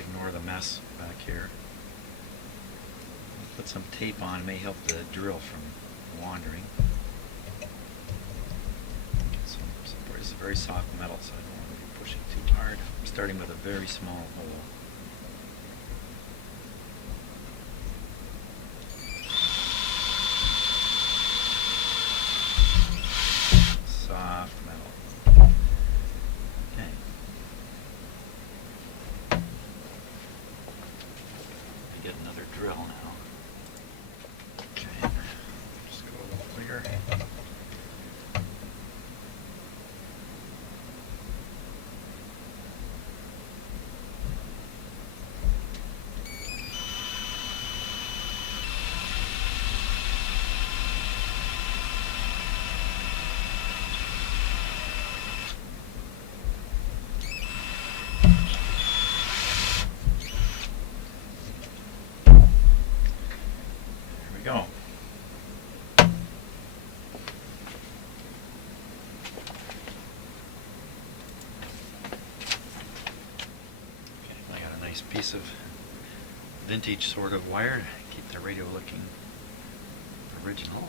ignore the mess back here. Put some tape on, may help the drill from wandering. This is very soft metal, so I don't want to be pushing too hard. I'm starting with a very small hole. Soft metal. Okay. I get another drill now. Okay. Just go a little clear. Go. Okay, I got a nice piece of vintage sort of wire to keep the radio looking original.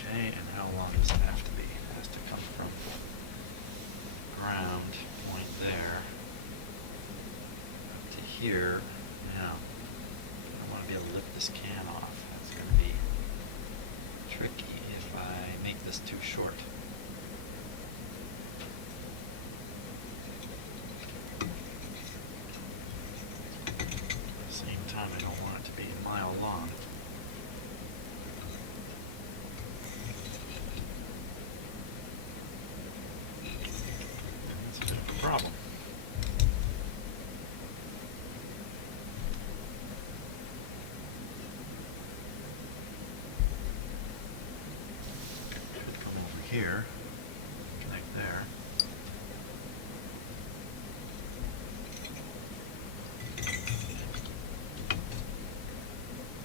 Okay, and how long does it have to be? It has to come from ground point there up to here. Now, I want to be able to lift this can off. That's going to be tricky if I make this too short. At the same time, I don't want it to be a mile long. Problem. Should come over here, connect there.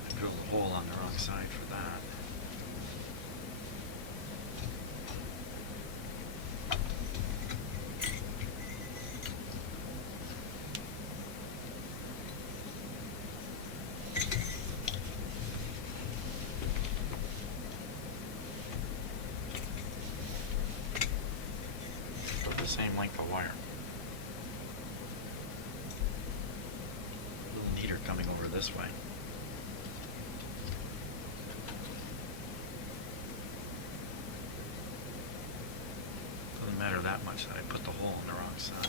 I drilled a hole on the wrong side for that. The same length of wire. A little neater coming over this way. Doesn't matter that much that I put the hole on the wrong side.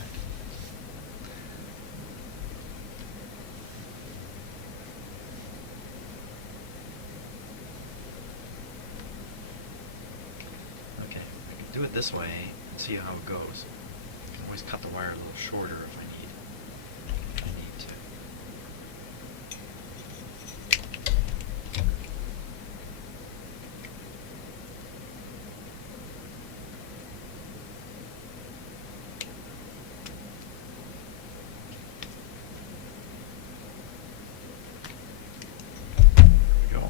Okay, I can do it this way. See how it goes. I can always cut the wire a little shorter if I need to. There we go.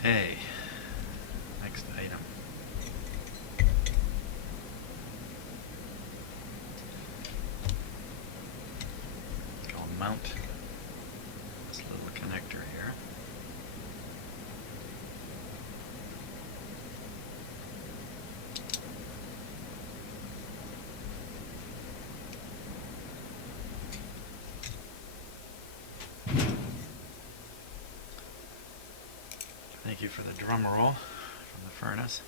Okay. Next item. I'll mount this little connector here. Thank you for the drum roll from the furnace.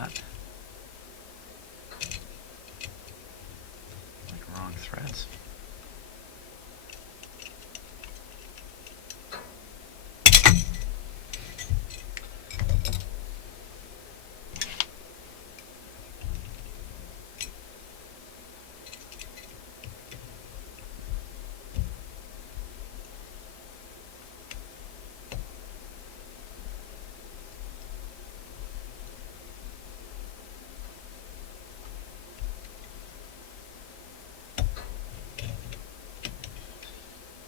nut. Like wrong threads.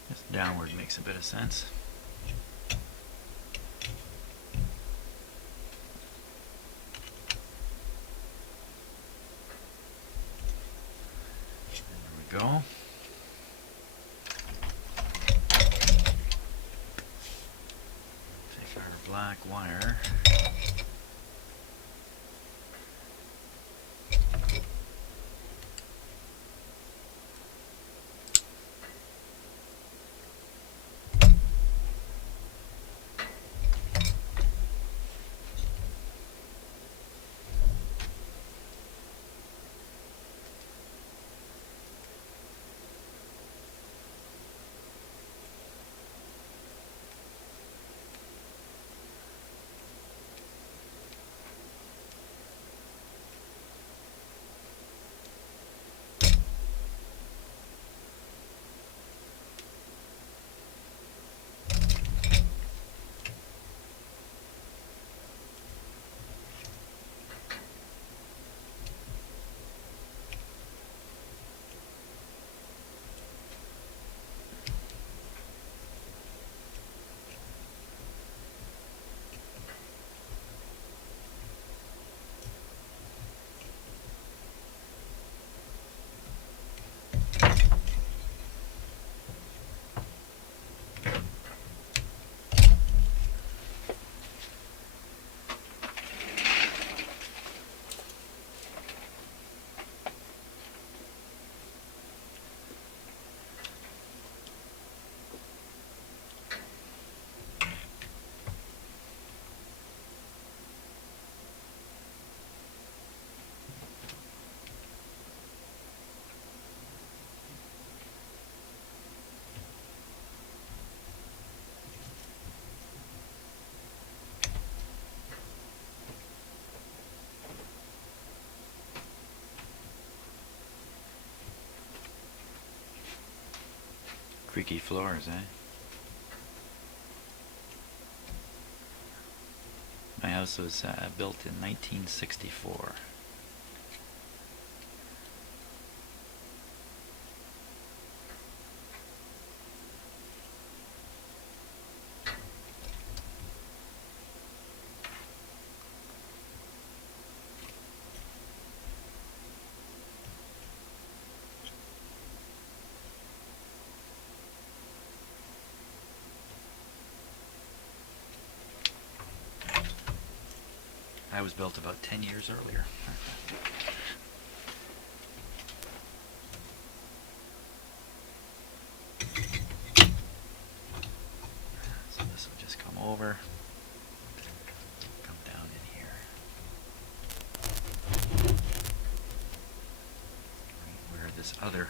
This downward makes a bit of sense. There we go. Take our black wire. Creaky floors, eh? My house was built in 1964. I was built about 10 years earlier. So this will just come over, come down in here. Where this other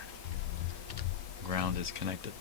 ground is connected.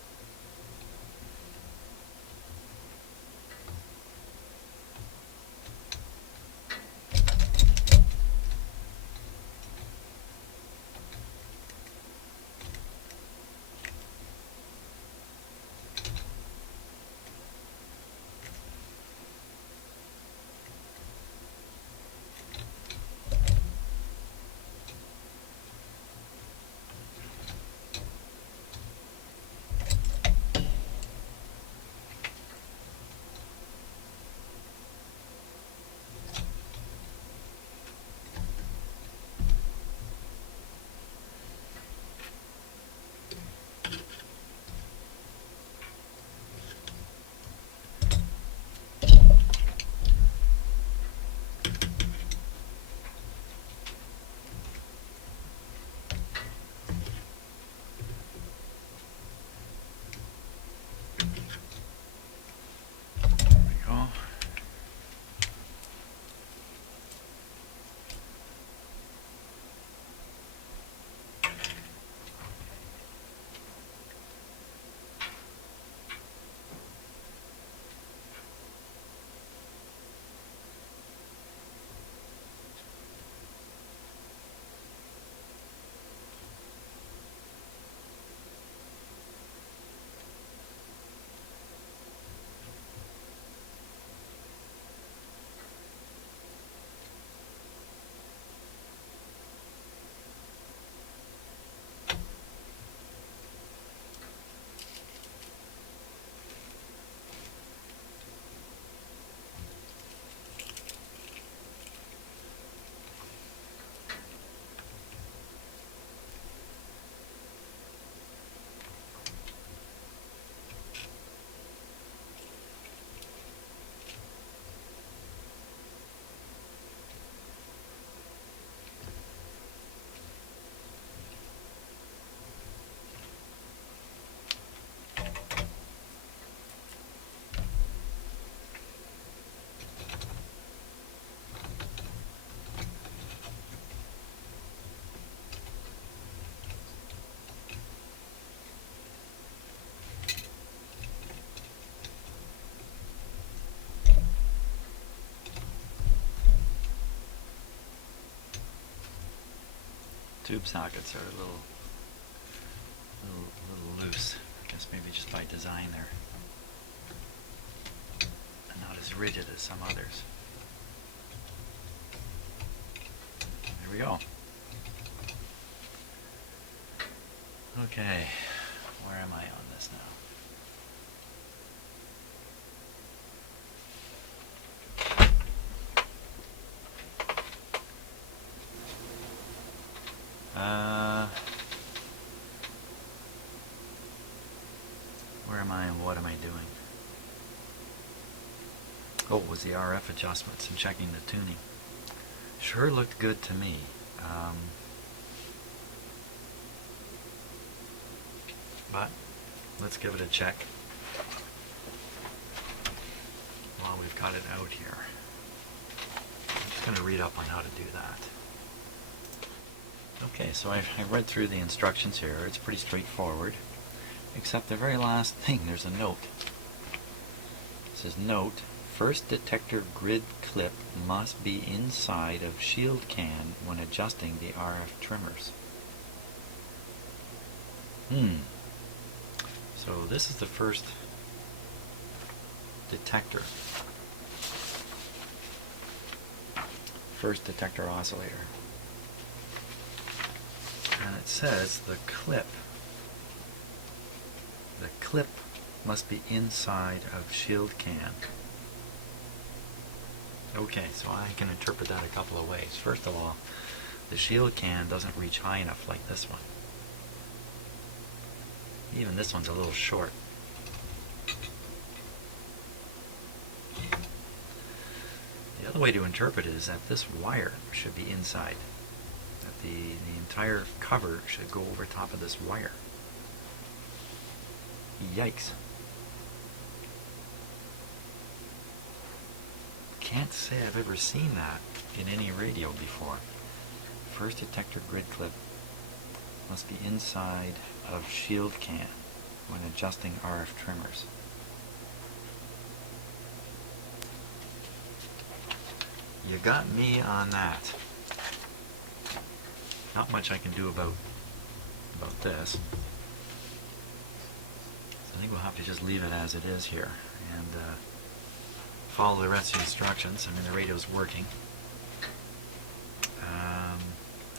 tube sockets are a little loose. I guess maybe just by design they're not as rigid as some others. There we go. Okay, where am I on this now? Where am I and what am I doing? Oh, it was the RF adjustments and checking the tuning. Sure looked good to me. But let's give it a check while we've got it out here. I'm just going to read up on how to do that. Okay, so I read through the instructions here. It's pretty straightforward, except the very last thing, there's a note. It says, note, first detector grid clip must be inside of shield can when adjusting the RF trimmers. So this is the first detector. First detector oscillator. And it says the clip must be inside of shield can. Okay, so I can interpret that a couple of ways. First of all, the shield can doesn't reach high enough like this one. Even this one's a little short. The other way to interpret it is that this wire should be inside. That the entire cover should go over top of this wire. Yikes. Can't say I've ever seen that in any radio before. First detector grid clip must be inside of shield can when adjusting RF trimmers. You got me on that. Not much I can do about this. So I think we'll have to just leave it as it is here and follow the rest of the instructions. I mean, the radio's working.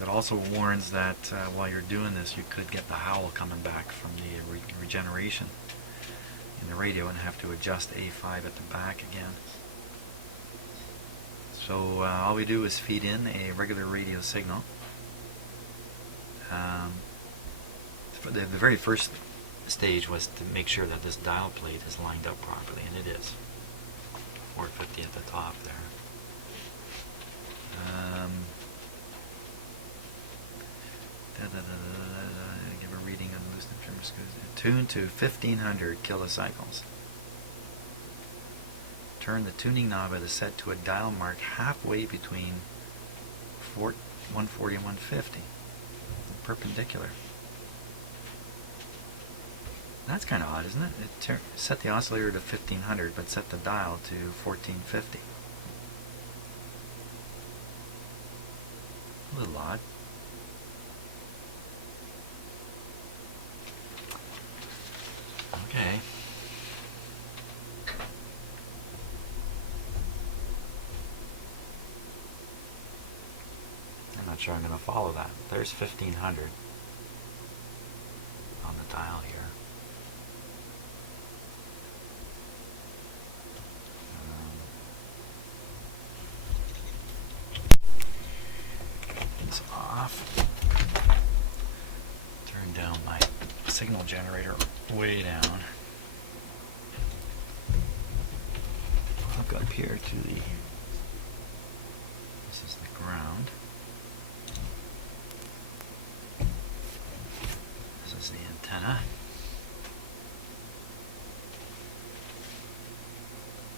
It also warns that while you're doing this, you could get the howl coming back from the regeneration in the radio and have to adjust A5 at the back again. So all we do is feed in a regular radio signal. The very first stage was to make sure that this dial plate is lined up properly, and it is. 450 at the top there. Give a reading on loosening trimmer screws. Tune to 1500 kilocycles. Turn the tuning knob of the set to a dial mark halfway between 140 and 150. Perpendicular. That's kind of odd, isn't it? It set the oscillator to 1500, but set the dial to 1450. A little odd. Okay. I'm not sure I'm going to follow that. There's 1500 on the dial here. It's off. Turn down my signal generator way down. Hook up here to the, this is the ground. This is the antenna.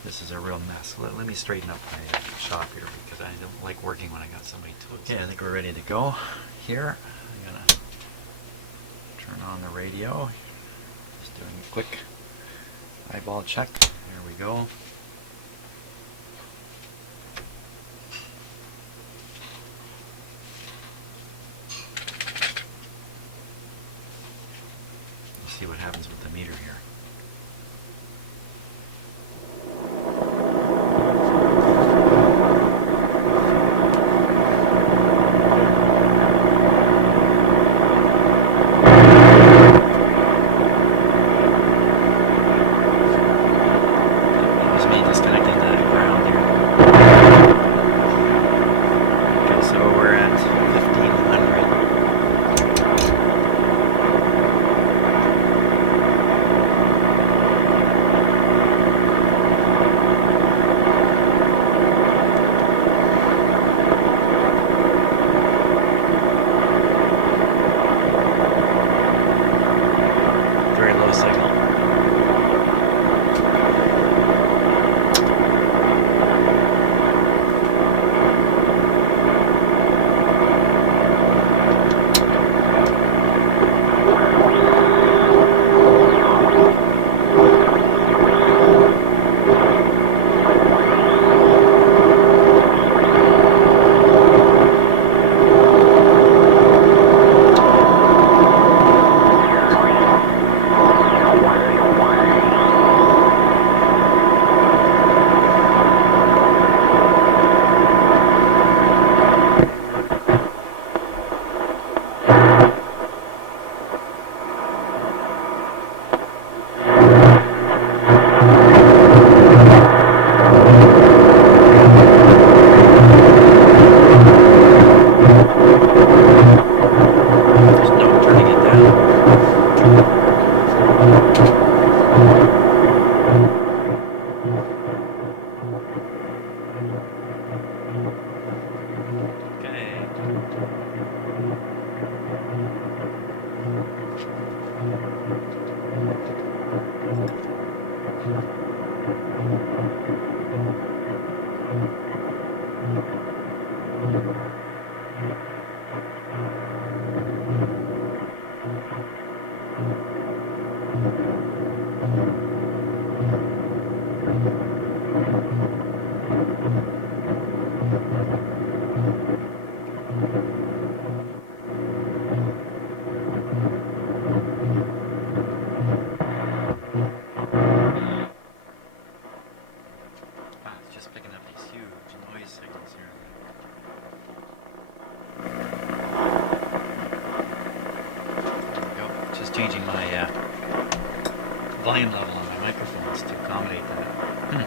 This is a real mess. Let me straighten up my shop here because I don't like working when I got somebody to it. Okay, I think we're ready to go here. I'm going to turn on the radio. Just doing a quick eyeball check. There we go. happens with the meter here. Changing my volume level on my microphones to accommodate that.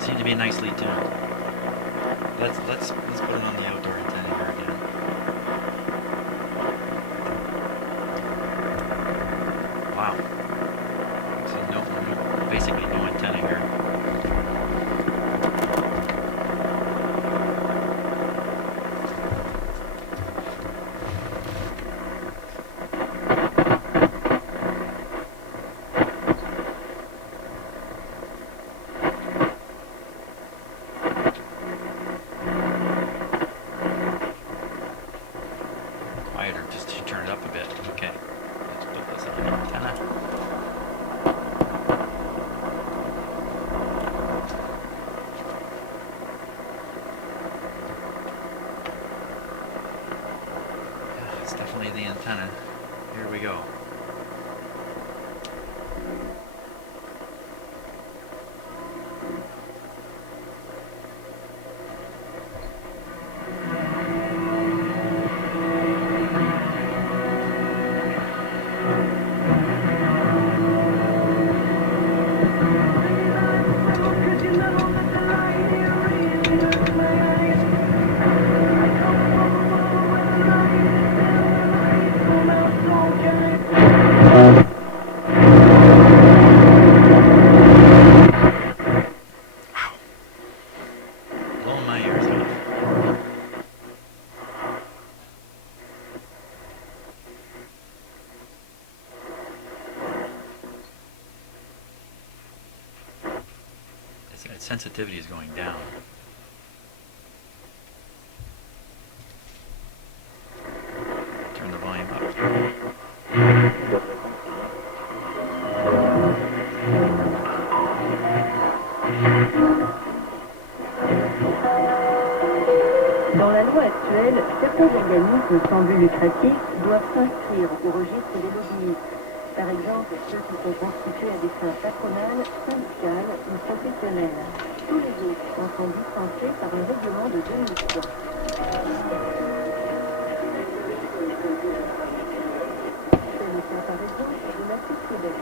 Seemed to be nicely tuned. Let's put it on the outdoor antenna here again. Wow. So basically no antenna here. Just to turn it up a bit. Okay. Let's put this on the antenna. Yeah, it's definitely the antenna. Here we go. Its sensitivity is going down. Turn the volume up. Dans la loi actuelle, certains organismes sans but lucratif doivent s'inscrire au registre des lobbyistes. Par exemple, ceux qui sont constitués à des fins patronales, syndicales ou professionnelles. Tous les autres en sont dispensés par un règlement de 2003. C'est le cas, par exemple, de la Québec.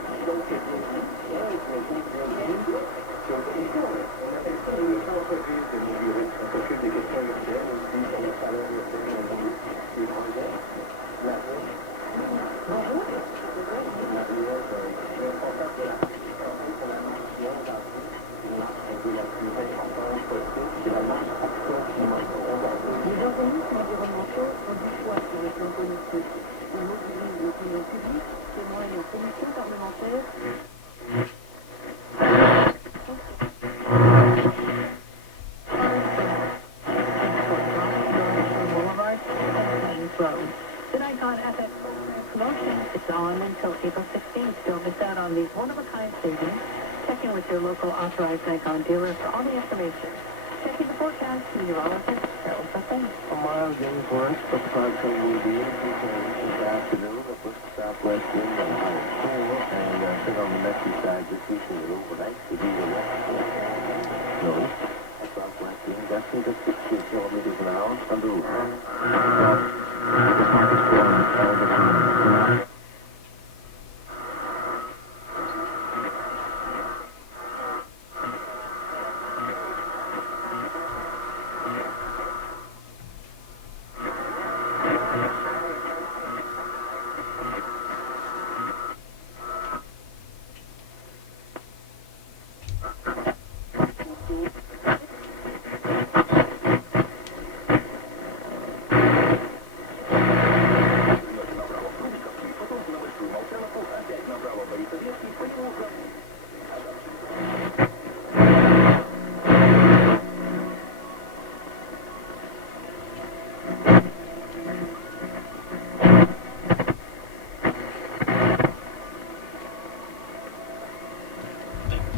Les organismes environnementaux ont du poids sur le plan politique. Ils mobilisent l'opinion publique, témoignent aux commissions parlementaires. Tonight on FX Promotion, it's on until April 16th. Don't miss out on these one-of-a-kind savings. Check in with your local authorized Nikon dealer for all the information. Checking the forecast, meteorologist Carol Sutton. A mild influence, but constant will be this afternoon. A brisk southwest wind and high cool, and sit on the messy side this weekend and overnight to be the west. No, a southwest wind gusting to 60 kilometers an hour under roof.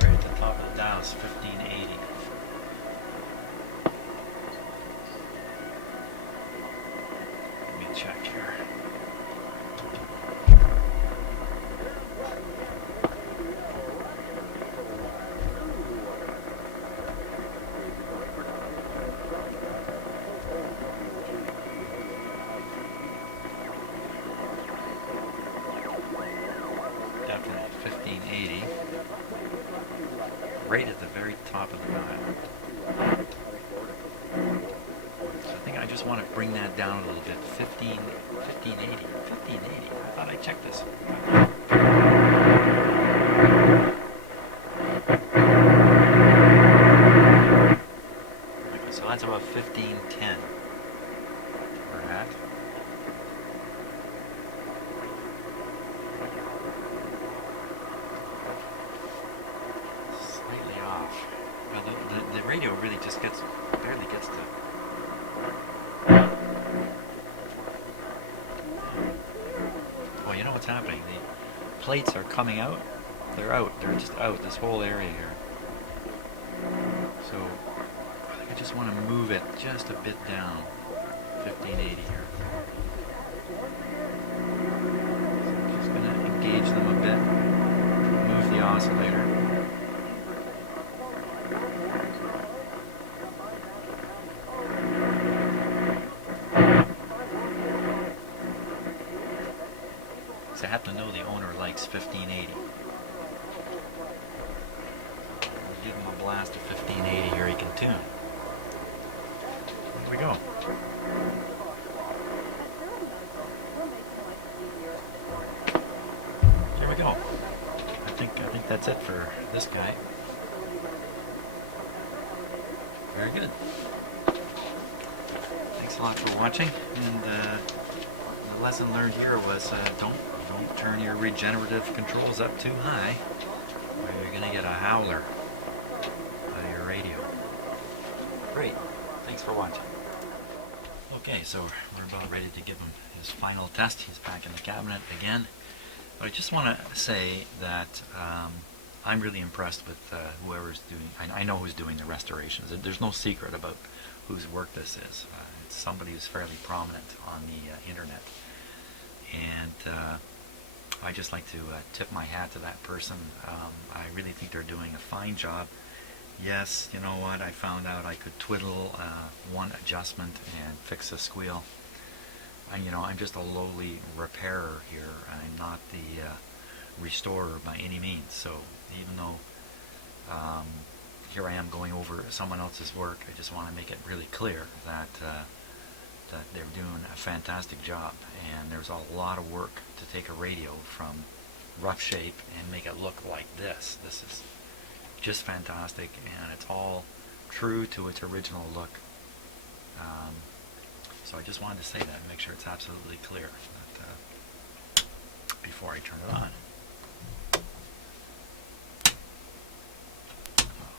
Right at the top of the dial is 1580. Let me check here. Definitely 1580. Right at the very top of the dial. So I think I just want to bring that down a little bit. 1580. 1580. I thought I checked this. Okay, so that's about 1510. We're at. Slightly off. Well, the radio really just barely gets to. Oh, you know what's happening? The plates are coming out. They're out. They're just out. This whole area here. So I think I just want to move it just a bit down. 1580 here. So I'm just going to engage them a bit. Move the oscillator. I have to know the owner likes 1580. We'll give him a blast of 1580 here, he can tune. There we go. There we go. I think that's it for this guy. Very good. Thanks a lot for watching, and the lesson learned here was don't turn your regenerative controls up too high, or you're going to get a howler out of your radio. Great. Thanks for watching. Okay, so we're about ready to give him his final test. He's back in the cabinet again. But I just want to say that I'm really impressed with whoever's doing. I know who's doing the restorations. There's no secret about whose work this is. it's somebody who's fairly prominent on the internet. And I just like to tip my hat to that person. I really think they're doing a fine job. Yes, you know what, I found out I could twiddle one adjustment and fix a squeal. And, you know, I'm just a lowly repairer here. I'm not the restorer by any means. So even though here I am going over someone else's work, I just want to make it really clear that that they're doing a fantastic job. And there's a lot of work to take a radio from rough shape and make it look like this. This is just fantastic, and it's all true to its original look. So I just wanted to say that and make sure it's absolutely clear that, before I turn it on.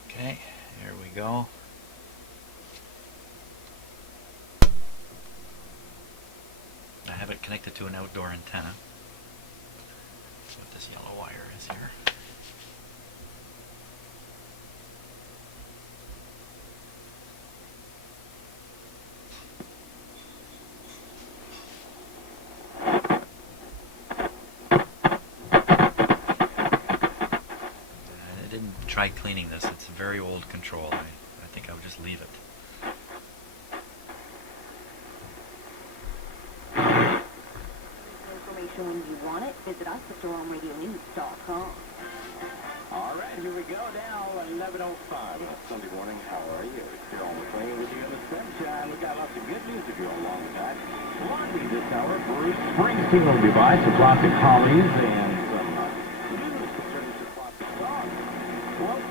Okay, here we go. I have it connected to an outdoor antenna. That's what this yellow wire is here. Tried cleaning this. It's a very old control. I think I would just leave it. For information when you want it, visit us at DurhamRadioNews.com. All right, here we go now, 11:05 on a Sunday morning. How are you? It's Daryl McLean with you in the sunshine. We got lots of good news if you're along with that. Laundry this hour, Bruce Springsteen will be by, some classic comedies and some news concerning some classic songs. Well,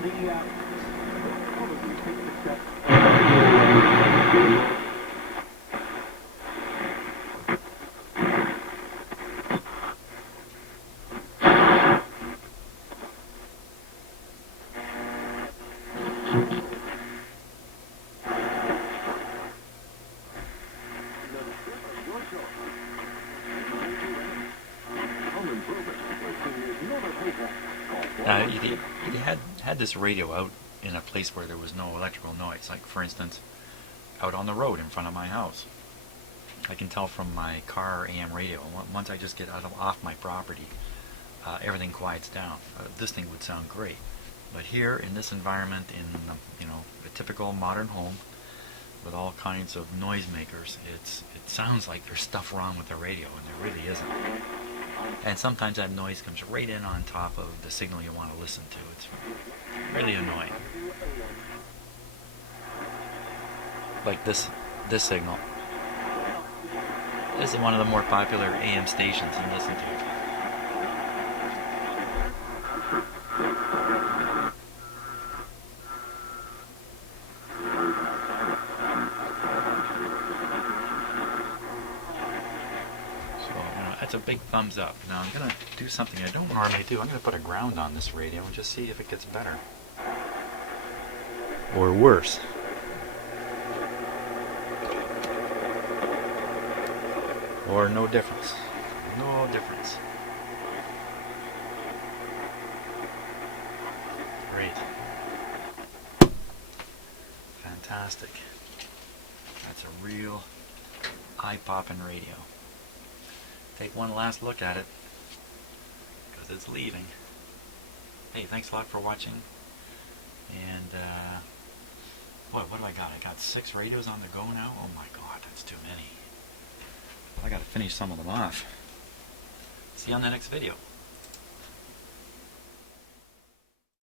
If you had this radio out in a place where there was no electrical noise, like for instance out on the road in front of my house, I can tell from my car AM radio, once I just get off my property, everything quiets down. This thing would sound great. But here in this environment, in a typical modern home with all kinds of noisemakers, it sounds like there's stuff wrong with the radio, and there really isn't. And sometimes that noise comes right in on top of the signal you want to listen to. It's really annoying. Like this signal. This is one of the more popular AM stations you listen to. That's a big thumbs up. Now I'm going to do something I don't normally do. I'm going to put a ground on this radio and just see if it gets better. Or worse. Or no difference. No difference. Great. Fantastic. That's a real eye-popping radio. Take one last look at it, because it's leaving. Hey, thanks a lot for watching. And what do I got? I got 6 radios on the go now. Oh my God, that's too many. I got to finish some of them off. See you on the next video.